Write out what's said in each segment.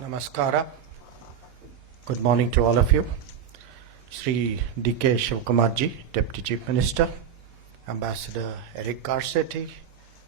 Namaskara. Good morning to all of you. Sri D.K. Shivkumarji, Deputy Chief Minister, Ambassador Eric Garcetti,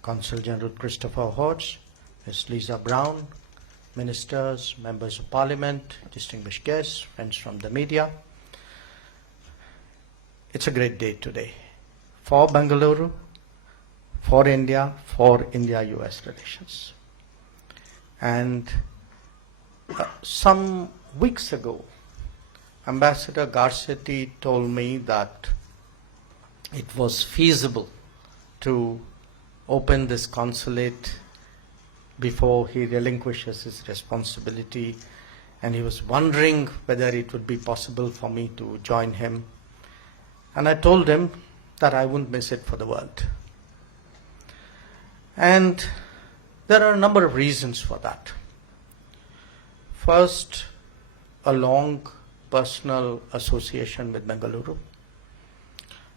Consul General Christopher Hodge, Ms. Lisa Brown, Ministers, Members of Parliament, distinguished guests, friends from the media. It's a great day today for Bengaluru, for India-US relations. And some weeks ago, Ambassador Garcetti told me that it was feasible to open this consulate before he relinquishes his responsibility, and he was wondering whether it would be possible for me to join him. And I told him that I wouldn't miss it for the world. And there are a number of reasons for that. First, a long personal association with Bengaluru.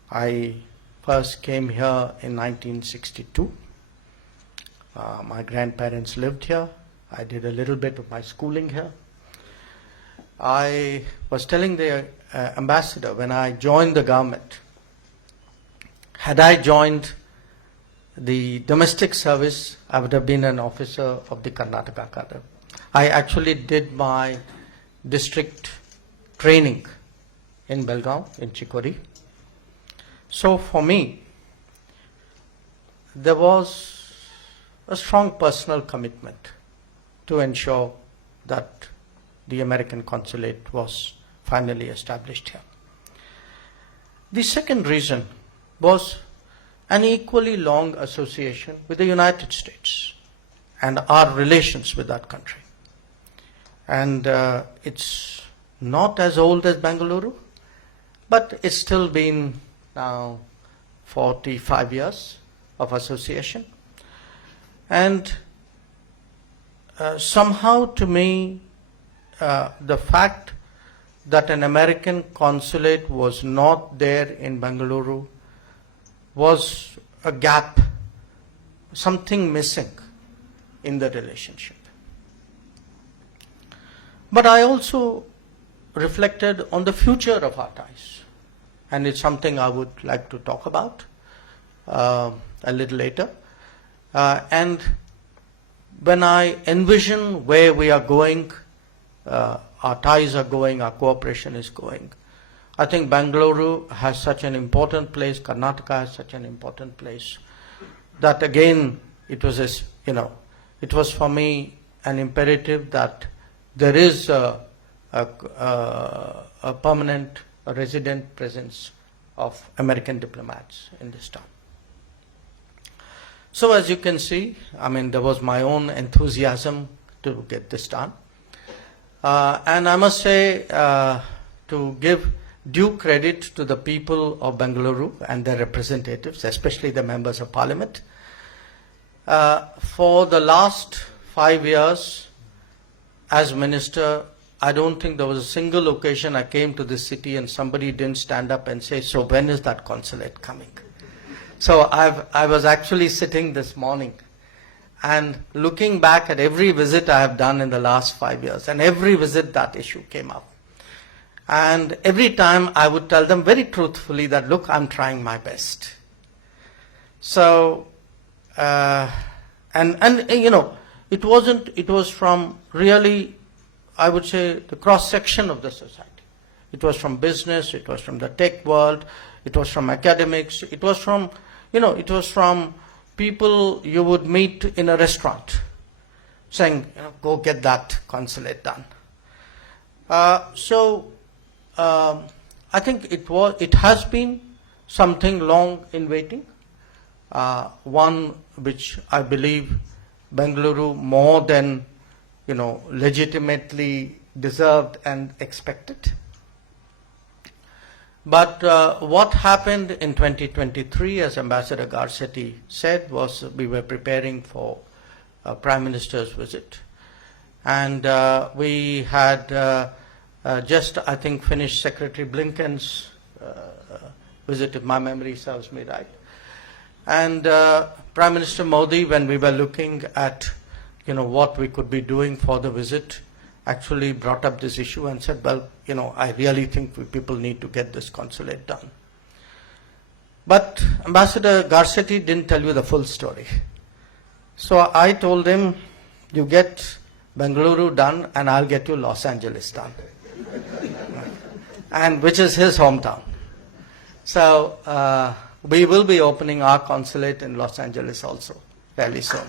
I first came here in 1962. My grandparents lived here. I did a little bit of my schooling here. I was telling the ambassador when I joined the government, had I joined the domestic service, I would have been an officer of the Karnataka cadre. I actually did my district training in Belgaum, in Chikkodi. So for me, there was a strong personal commitment to ensure that the American consulate was finally established here. The second reason was an equally long association with the United States and our relations with that country. And it's not as old as Bengaluru, but it's still been now 45 years of association. And somehow to me, the fact that an American consulate was not there in Bengaluru was a gap, something missing in the relationship. But I also reflected on the future of our ties, and it's something I would like to talk about a little later. And when I envision where we are going, our ties are going, our cooperation is going, I think Bengaluru has such an important place, Karnataka has such an important place, that again it was for me an imperative that there is a permanent, a resident presence of American diplomats in this town. So as you can see, there was my own enthusiasm to get this done. And I must say, to give due credit to the people of Bengaluru and their representatives, especially the members of parliament, for the last 5 years as minister, I don't think there was a single occasion I came to this city and somebody didn't stand up and say, so when is that consulate coming? So I was actually sitting this morning and looking back at every visit I have done in the last 5 years, and every visit that issue came up. And every time I would tell them very truthfully that, look, I'm trying my best. So, it was from really, I would say, the cross-section of the society. It was from business, it was from the tech world, it was from academics, it was from people you would meet in a restaurant saying, go get that consulate done. I think it has been something long in waiting, one which I believe Bengaluru more than legitimately deserved and expected. But what happened in 2023, as Ambassador Garcetti said, was we were preparing for a Prime Minister's visit. And we had just, I think, finished Secretary Blinken's visit, if my memory serves me right. And Prime Minister Modi, when we were looking at what we could be doing for the visit, actually brought up this issue and said, well, I really think people need to get this consulate done. But Ambassador Garcetti didn't tell you the full story. So I told him, you get Bengaluru done and I'll get you Los Angeles done. And which is his hometown. So we will be opening our consulate in Los Angeles also fairly soon.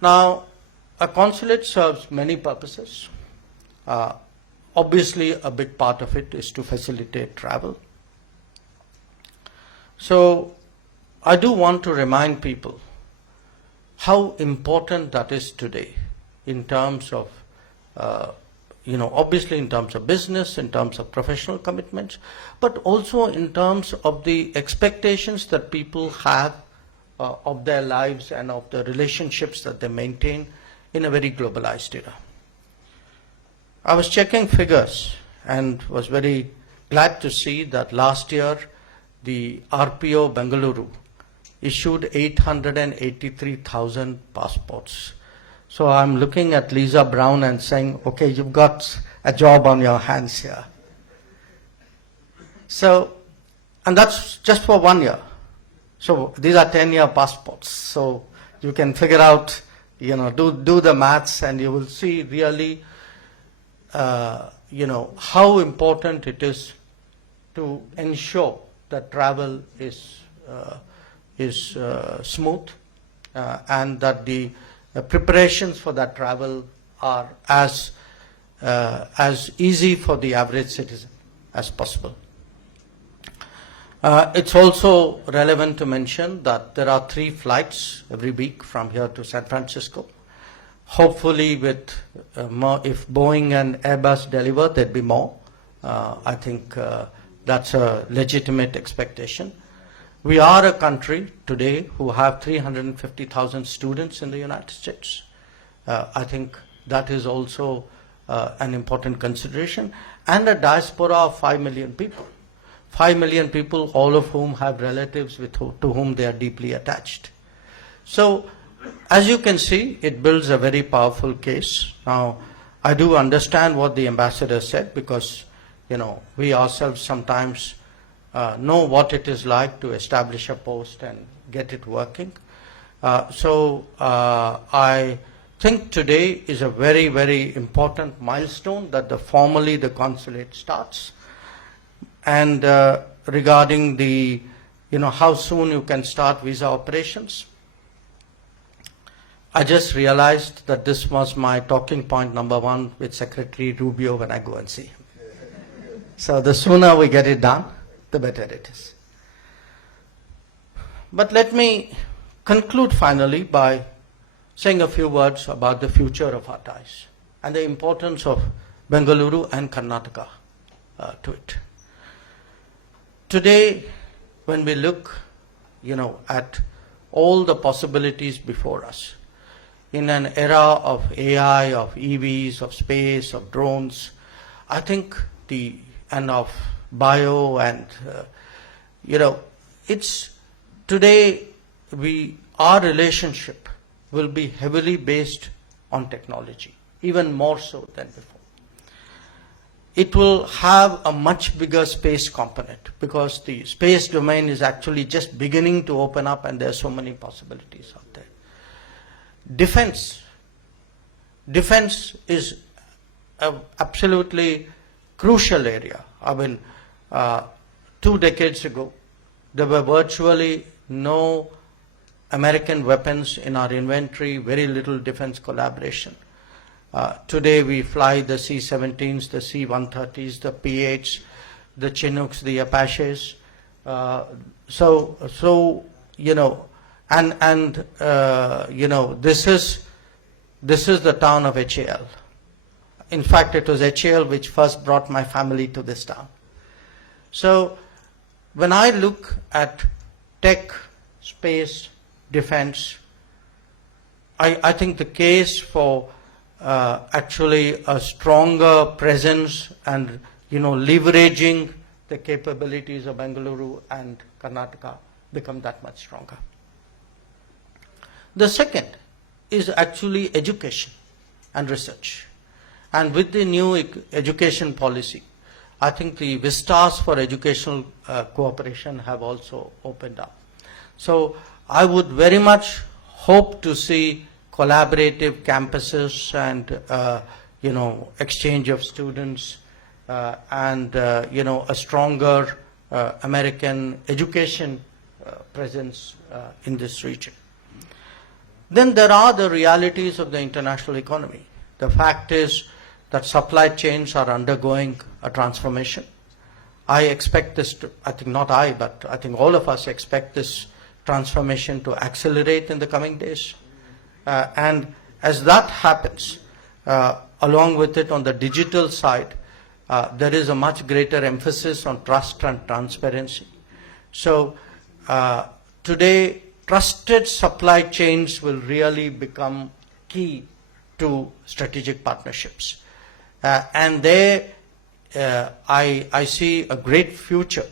Now, a consulate serves many purposes. Obviously, a big part of it is to facilitate travel. So, I do want to remind people how important that is today in terms of, obviously in terms of business, in terms of professional commitments, but also in terms of the expectations that people have of their lives and of the relationships that they maintain in a very globalized era. I was checking figures and was very glad to see that last year the RPO Bengaluru issued 883,000 passports. So I'm looking at Lisa Brown and saying, okay, you've got a job on your hands here. So, and that's just for 1 year. So these are 10-year passports. So you can figure out, do the maths, and you will see really, how important it is to ensure that travel is smooth, and that the preparations for that travel are as easy for the average citizen as possible. It's also relevant to mention that there are 3 flights every week from here to San Francisco. Hopefully with more, if Boeing and Airbus deliver, there'd be more. I think that's a legitimate expectation. We are a country today who have 350,000 students in the United States. I think that is also an important consideration, and a diaspora of 5 million people. 5 million people, all of whom have relatives to whom they are deeply attached. So, as you can see, it builds a very powerful case. Now, I do understand what the ambassador said, because, we ourselves sometimes know what it is like to establish a post and get it working. I think today is a very, very important milestone that formally the consulate starts. And regarding the, how soon you can start visa operations, I just realized that this was my talking point number 1 with Secretary Rubio when I go and see him. So the sooner we get it done, the better it is. But let me conclude finally by saying a few words about the future of our ties and the importance of Bengaluru and Karnataka to it. Today, when we look, at all the possibilities before us, in an era of AI, of EVs, of space, of drones, I think and of bio, and it's today our relationship will be heavily based on technology, even more so than before. It will have a much bigger space component, because the space domain is actually just beginning to open up, and there are so many possibilities out there. Defense is an absolutely crucial area. I mean, 2 decades ago, there were virtually no American weapons in our inventory, very little defense collaboration. Today we fly the C-17s, the C-130s, the P-8s, the Chinooks, the Apaches. This is the town of HAL. In fact, it was HAL which first brought my family to this town. So when I look at tech, space, defense, I think the case for actually a stronger presence and leveraging the capabilities of Bengaluru and Karnataka become that much stronger. The second is actually education and research. And with the new education policy, I think the vistas for educational cooperation have also opened up. So I would very much hope to see collaborative campuses and exchange of students and a stronger American education presence in this region. Then there are the realities of the international economy. The fact is that supply chains are undergoing a transformation. I expect this to, I think not I, but I think all of us expect this transformation to accelerate in the coming days. And as that happens, along with it on the digital side, there is a much greater emphasis on trust and transparency. So today, trusted supply chains will really become key to strategic partnerships. And there, I see a great future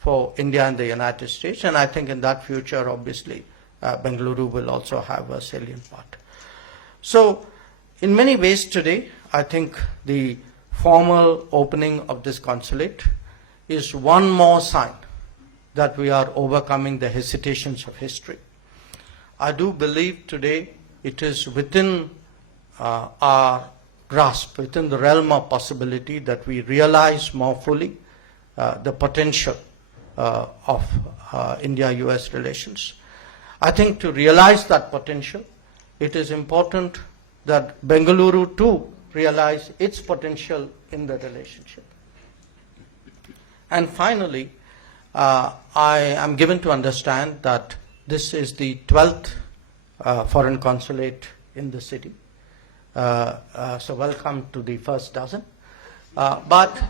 for India and the United States, and I think in that future, obviously, Bengaluru will also have a salient part. So, in many ways today, I think the formal opening of this consulate is one more sign that we are overcoming the hesitations of history. I do believe today it is within our grasp, within the realm of possibility, that we realize more fully the potential of India-US relations. I think to realize that potential, it is important that Bengaluru too realize its potential in the relationship. And finally, I am given to understand that this is the 12th foreign consulate in the city. So welcome to the first dozen. But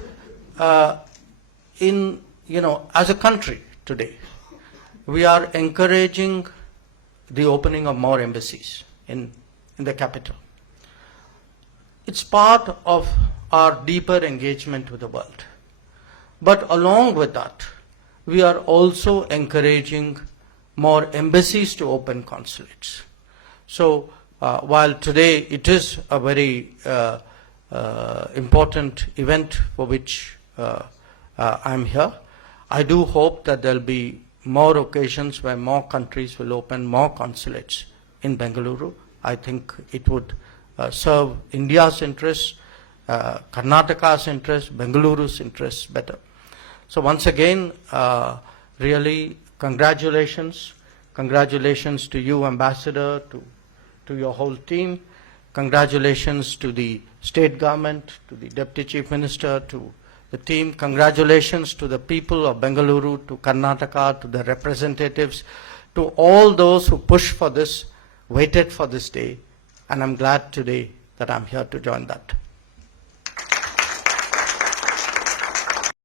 as a country today, we are encouraging the opening of more embassies in the capital. It's part of our deeper engagement with the world. But along with that, we are also encouraging more embassies to open consulates. So while today it is a very important event for which I'm here, I do hope that there'll be more occasions where more countries will open more consulates in Bengaluru. I think it would serve India's interests, Karnataka's interests, Bengaluru's interests better. So once again, really congratulations. Congratulations to you, Ambassador, to your whole team. Congratulations to the state government, to the Deputy Chief Minister, to the team. Congratulations to the people of Bengaluru, to Karnataka, to the representatives, to all those who pushed for this, waited for this day, and I'm glad today that I'm here to join that.